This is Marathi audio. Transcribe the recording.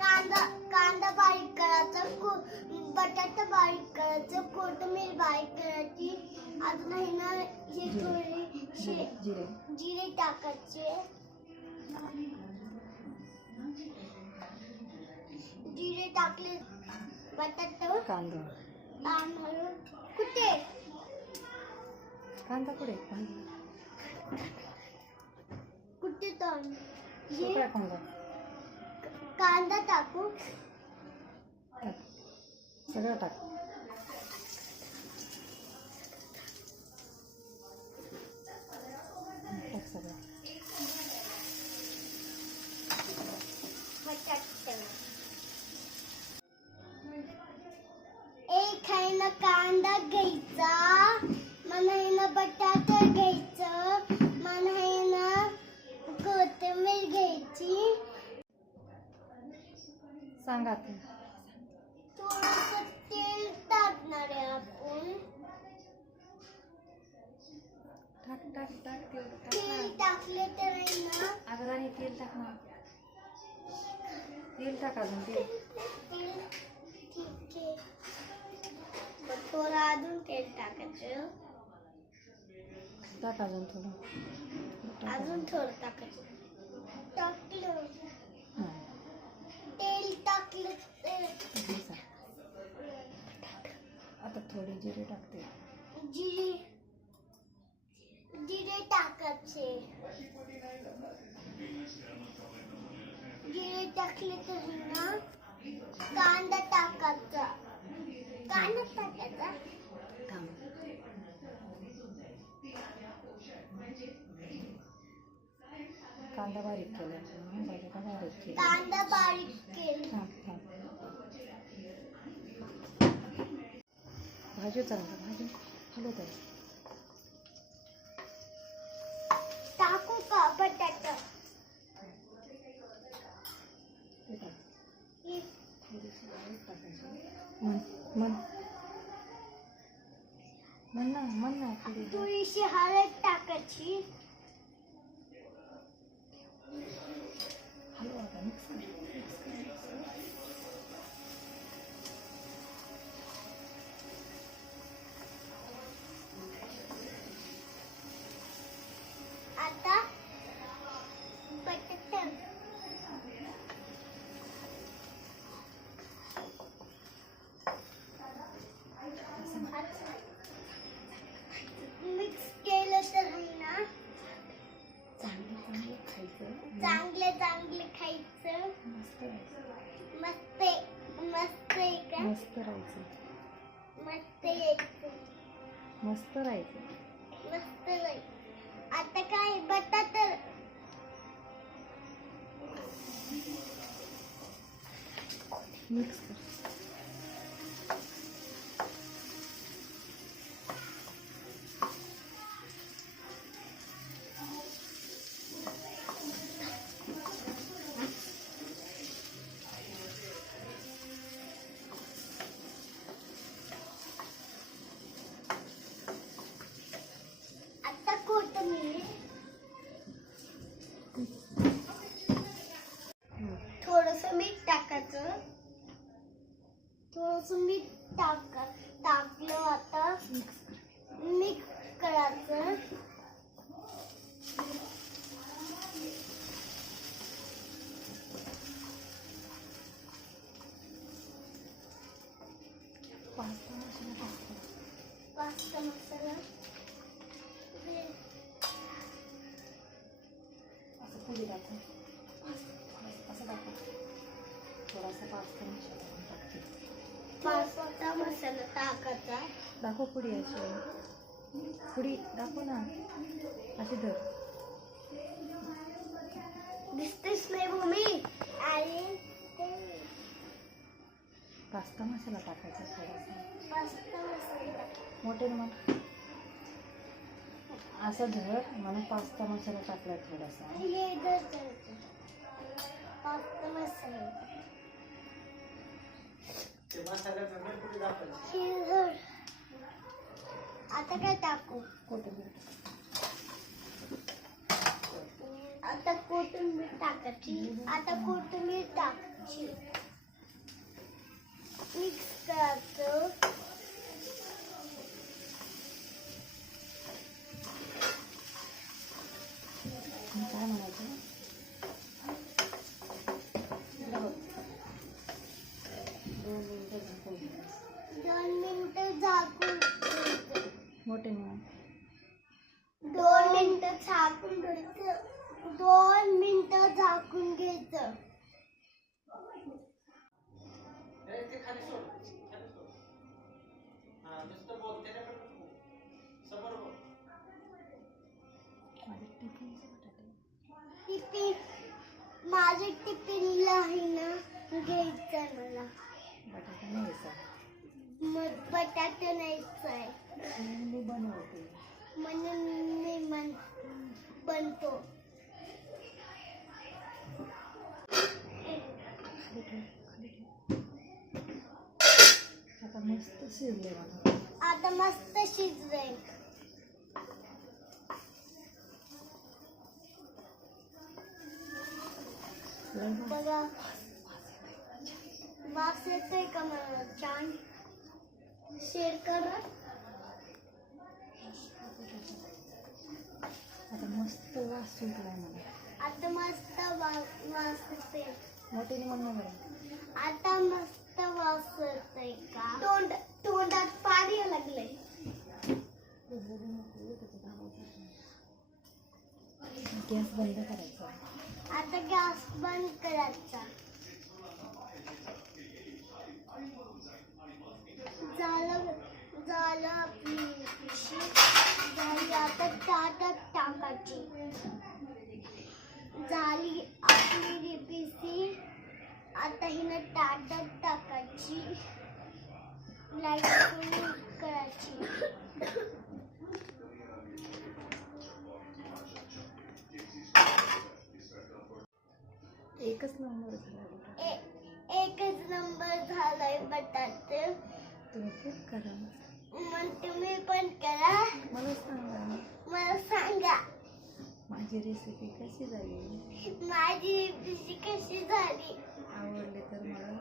कांदा कांदा बारीक करायचा, बटाटा बारीक करायचं, कोथिंबीर बारीक करायची. अजून आहे ना हे थोडी जिरे टाकायचे. जिरे टाकले, बटाटा कांदा कुठे कांदा कुठे कुठे तर कांदा कांदा टाकू, सगळं टाक. टाक सगळं. एक आहे ना कांदा घ्यायचा, मला आहे ना बटाटा घ्यायचं, मला आहे ना कोथिंबीर घ्यायची. सांगा तू. थोडंसं तेल टाकणार आहे आपण. टाक टाक टाक तेवढं तेल टाकले तर आहे ना अगं आणि तेल टाक ना. तेल टाक अजून तेल. ठीक आहे, थोडं अजून तेल टाकायचं. टाक अजून थोडं. अजून थोडं टाकायचं. टाकलं तेल टाकलं ते आता थोडे जिरे टाकते. जिरे जिरे टाकायचे. जिरे टाकले तर ना कांदा टाकायचा. कांदा टाकायचा. कांदा बारीक केला. बारीक केला. कांदा बारीक केला. भाजी चांगलं भाजी हलवत आहे. टाकू का बटाटा? म्हण ना थोडीशी हळद टाकायची. हलवा आता मिक्स कर. आता बटाटा मिक्स केलं तर आहे ना चांगलं खायचं. चांगले खायचं. मस्त मस्त आहे का? मस्त राहायचं. मस्त यायचं. मस्त राहायचं. मस्त नाही. आता काय बटाटा मिक्स कर. आता कोथिंबीर थोडंसं मीठ टाकायचं. टाकलं. आता मिक्स करायचं. पास्ता मसाला असं पुढे टाकू. असं टाकू. थोडासा पास्ता मसाला टाकते. पास्ता मसाला टाकायचा. दाखव पुडी अशी. पुडी दाखव ना. अशी धर. दिसतेच नाही भूमी. आणि पास्ता मसाला टाकायचा थोडासा. पास्ता मसाला मोठे मग असं धर. म्हणून पास्ता मसाला टाकलाय थोडासा. हे पास्ता मसाला आता काय टाकू? कोथिंबीर. आता कोथिंबीर टाकायची. 2 मिनिटं झाकून ठेवायचं. मोठे नाही 2 मिनिटं झाकून ठेवायचं. 2 मिनिटं झाकून घ्यायचं. टिफिन माझ्या टिफिनला आहे ना घ्यायचं मला. बटाटा नाही घ्यायचा. मग बटाटा नाहीच आहे मी बनवते. म्हणून मी बनतो. आता मस्त शिजले बघा. आता मस्त शिजलंय. बघा वास येतोय का मला छान. शेअर करा. आता मस्त वास सुटलाय मला. आता मस्त वास येतोय. मोठ्याने म्हणणं बरं. आता मस्त वास येतोय का. तोंडात पाणी लागलंय. गॅस बंद करायचा. आता गॅस बंद करायचा. झालं आपली पिशी झाली. आता ताटात टाकायची. झाली आपली रेसिपी. आता हिनं ताटात टाकायची. लाईट करायची. एकच नंबर झाला. एकच नंबर झालाय बटाटे. तुम्ही खूप करा. मग तुम्ही पण करा. मला सांगा मला सांगा माझी रेसिपी कशी झाली. माझी रेसिपी कशी झाली. आवडली तर मला